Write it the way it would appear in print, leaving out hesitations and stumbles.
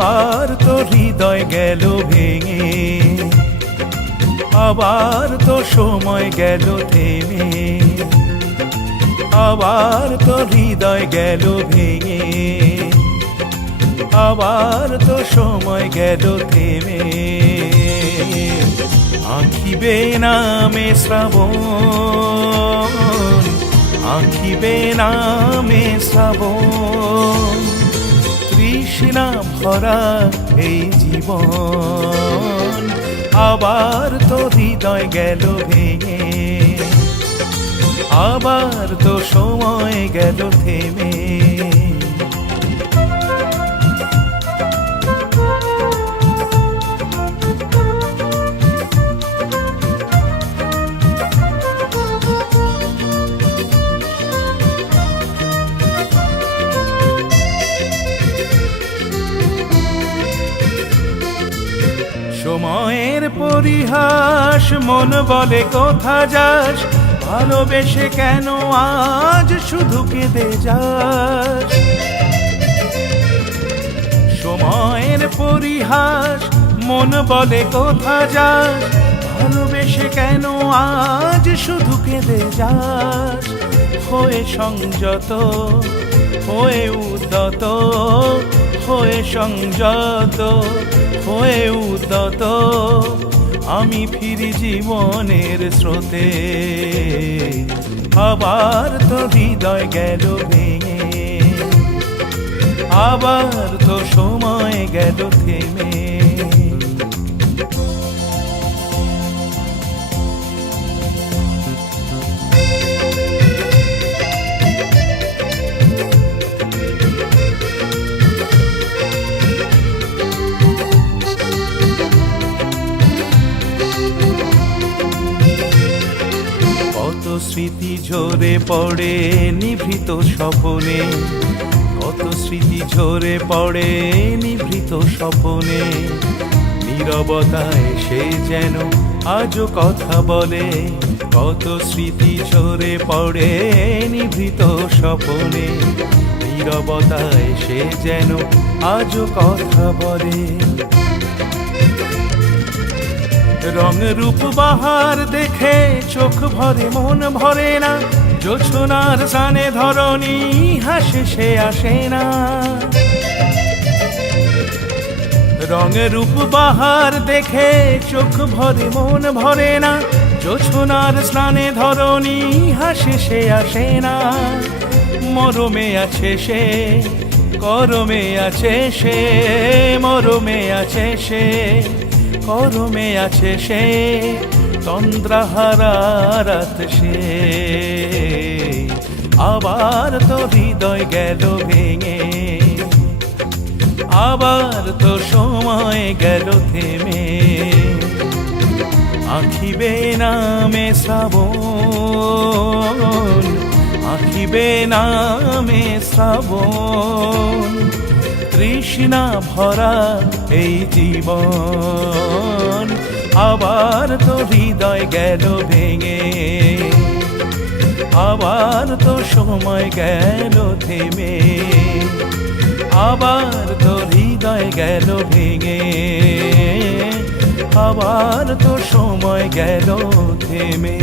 আবার তো হৃদয় গেল ভেঙে, আবার তো সময় গেল থেমে, আবার তো হৃদয় গেল ভেঙে, আবার তো সময় গেল থেমে। আঁখিবে নামে শ্রাবণ, আঁখিবে নামে শ্রাবণ, তৃষ্ণা ভরা এই জীবন। আবার তো হৃদয় গেল ভেঙে, আবার তো সময় গেল থেমে। সময়ের পরিহাস, মন বলে কোথা যাস, ভালোবেসে কেন আজ শুধু কেঁদে যাস। সময়ের পরিহাস, মন বলে কোথা যাস, ভালোবেসে কেন আজ শুধু কেঁদে যাস। হয়ে সংযত, হয়ে উদ্যত, হয়ে সংযত, হয়ে উদ্যত, আমি ফিরি জীবনের স্রোতে। আবার তো হৃদয় গেল ভেঙে, আবার তো সময় গেল থেমে। কত স্মৃতি ঝরে পড়ে নিভৃত স্বপনে, কত স্মৃতি ঝরে পড়ে নিভৃত স্বপনে। নীরবতায় সে যেন আজও কথা বলে, কত স্মৃতি ঝরে পড়ে নিভৃত স্বপনে। নীরবতায় সে যেন আজও কথা বলে। রং রূপ বাহার দেখে চোখ ভরে মন ভরে না, জোছনার সানে ধরণী হাসে সে আসে না। রং রূপ বাহার দেখে চোখ ভরে মন ভরে না, জোছনার স্নানে ধরণী হাসে সে আসে না। মরমে আছে সে, করমে আছে সে, মরমে আছে সে, করমে আছে সে, তন্দ্রাহারা রাত সে। আবার তো হৃদয় গেল ভেঙে, আবার তো সময় গেল থেমে। আঁখিবে নামে শ্রাবণ, আঁখিবে নামে শ্রাবণ, তৃষ্ণা ভরা এই জীবন। আবার তো হৃদয় গেল ভেঙে, আবার তো সময় গেল থেমে। আবার তো হৃদয় গেল ভেঙে, আবার তো সময় গেল থেমে।